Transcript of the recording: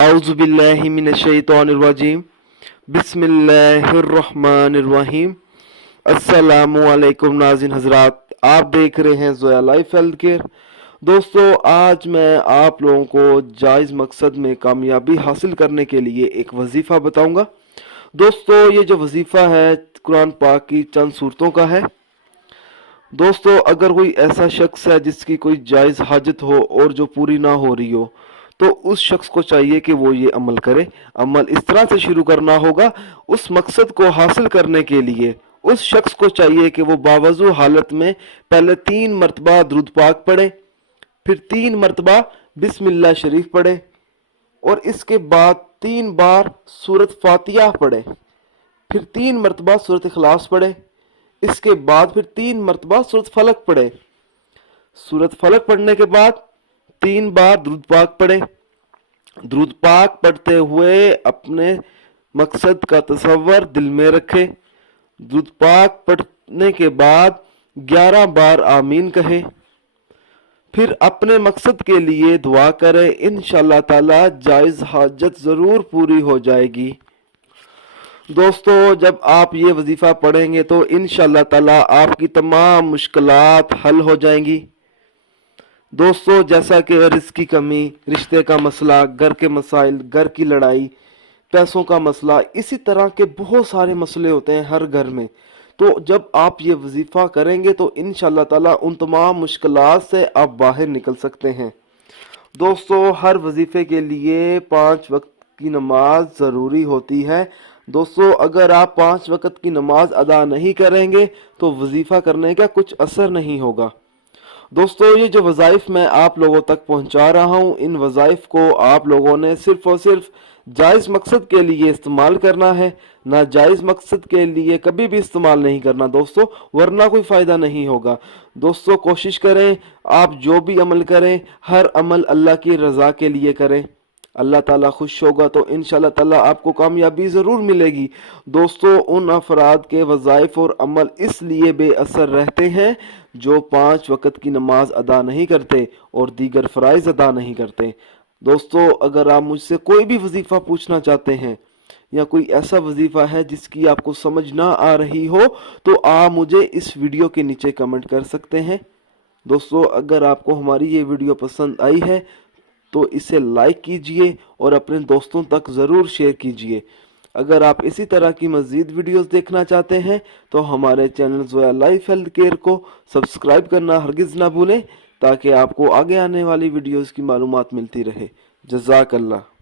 औज़ुबिल्लाहिमिनश्शैतानिर्रजीम बिस्मिल्लाहिर्रहमानिर्रहीम। अस्सलामुअलैकुम नाज़रीन हज़रात, आप देख रहे हैं ज़ोया लाइफ हेल्थ केयर। दोस्तों, आज मैं आप लोगों को जायज़ मकसद में कामयाबी हासिल करने के लिए एक वजीफ़ा बताऊंगा। दोस्तों, ये जो वजीफ़ा है कुरान पाक की चंद सूरतों का है। दोस्तों, अगर कोई ऐसा शख्स है जिसकी कोई जायज़ हाजत हो और जो पूरी ना हो रही हो, तो उस शख्स को चाहिए कि वो ये अमल करे। अमल इस तरह से शुरू करना होगा, उस मकसद को हासिल करने के लिए उस शख्स को चाहिए कि वो बावजू हालत में पहले 3 मरतबा दुरूद पाक पढ़े, फिर 3 मरतबा बिस्मिल्लाह शरीफ पढ़े और इसके बाद 3 बार सूरत फातिहा पढ़े, फिर 3 मरतबा सूरत इखलास पढ़े, इसके बाद फिर 3 मरतबा सूरत फलक पढ़े। सूरत फलक पढ़ने के बाद 3 बार दुरूद पाक पढ़े। दुरूद पाक पढ़ते हुए अपने मकसद का तसव्वुर दिल में रखे। दुरूद पाक पढ़ने के बाद 11 बार आमीन कहे, फिर अपने मकसद के लिए दुआ करे। इंशाअल्लाह ताला जायज़ हाजत ज़रूर पूरी हो जाएगी। दोस्तों, जब आप ये वजीफ़ा पढ़ेंगे तो इंशाअल्लाह ताला आपकी तमाम मुश्किलात हल हो जाएंगी। दोस्तों, जैसा कि रिस्क की कमी, रिश्ते का मसला, घर के मसाइल, घर की लड़ाई, पैसों का मसला, इसी तरह के बहुत सारे मसले होते हैं हर घर में। तो जब आप ये वजीफ़ा करेंगे तो इंशाअल्लाह ताला उन तमाम मुश्किलात से आप बाहर निकल सकते हैं। दोस्तों, हर वजीफ़े के लिए 5 वक्त की नमाज ज़रूरी होती है। दोस्तों, अगर आप 5 वक्त की नमाज अदा नहीं करेंगे तो वजीफ़ा करने का कुछ असर नहीं होगा। दोस्तों, ये जो वज़ाइफ मैं आप लोगों तक पहुंचा रहा हूं, इन वज़ाइफ को आप लोगों ने सिर्फ़ और सिर्फ जायज़ मकसद के लिए इस्तेमाल करना है, नाजायज़ मकसद के लिए कभी भी इस्तेमाल नहीं करना दोस्तों, वरना कोई फ़ायदा नहीं होगा। दोस्तों, कोशिश करें आप जो भी अमल करें, हर अमल अल्लाह की रज़ा के लिए करें। अल्लाह ताला खुश होगा तो इंशाअल्लाह ताला आपको कामयाबी ज़रूर मिलेगी। दोस्तों, उन अफराद के वज़ाइफ और अमल इसलिए बेअसर रहते हैं जो 5 वक्त की नमाज अदा नहीं करते और दीगर फ़राइज़ अदा नहीं करते। दोस्तों, अगर आप मुझसे कोई भी वजीफ़ा पूछना चाहते हैं या कोई ऐसा वजीफ़ा है जिसकी आपको समझ ना आ रही हो, तो आप मुझे इस वीडियो के नीचे कमेंट कर सकते हैं। दोस्तों, अगर आपको हमारी ये वीडियो पसंद आई है तो इसे लाइक कीजिए और अपने दोस्तों तक ज़रूर शेयर कीजिए। अगर आप इसी तरह की मज़ीद वीडियोस देखना चाहते हैं तो हमारे channel Zoya life health care को सब्सक्राइब करना हरगिज़ ना भूलें, ताकि आपको आगे आने वाली वीडियोस की मालूमात मिलती रहे। जज़ाकल्लाह।